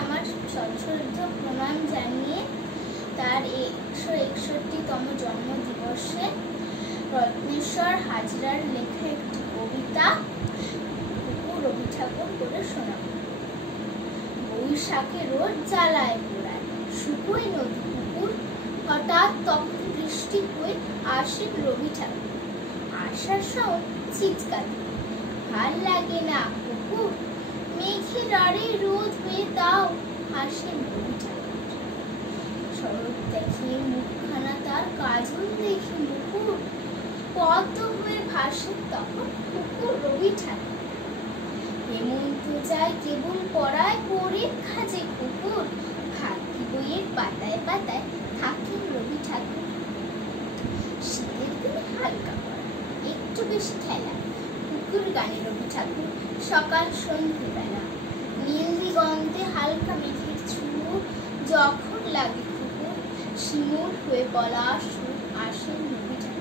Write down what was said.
আমার সশ্রদ্ধ প্রণাম জানিয়ে তার 161তম জন্মদিবসে রত্নেশ্বর হাজরার লেখা একটি কবিতা কুকুর রবি ঠাকুর করে শোনাব। বৈশাখে রোদ জ্বালায় পোড়ায়, শুকোয় নদী পুকুর, হঠাৎ তখন বৃষ্টি হয়ে আসেন রবি ঠাকুর। আসার সময় চিৎকার, ভাল লাগে না কুকুর, মেঘের আড়ে রোদ হয়ে দাও, আসেন রবি ঠাকুর। শরৎ দেখে মুখখানা তার, কাজল দেখে মুকুর, পদ্ম হয়ে ভাসেন তখন কুকুর রবি ঠাকুর। হেমন্ত যায় কেবল পড়ায়, পরে খাজে কুকুর, ভাগ্যি বইয়ের পাতায় পাতায় থাকেন রবি ঠাকুর। শীতের দিনে হালকা পড়া, একটু বেশি খেলা, কুকুর গানে রবি ঠাকুর সকাল সন্ধ্যে বেলা। নীল দিগন্তে হালকা মেঘের ছুঁ, যখন লাগে কুকুর, শিমুল হয়ে পলাশ আসেন রবি ঠাকুর।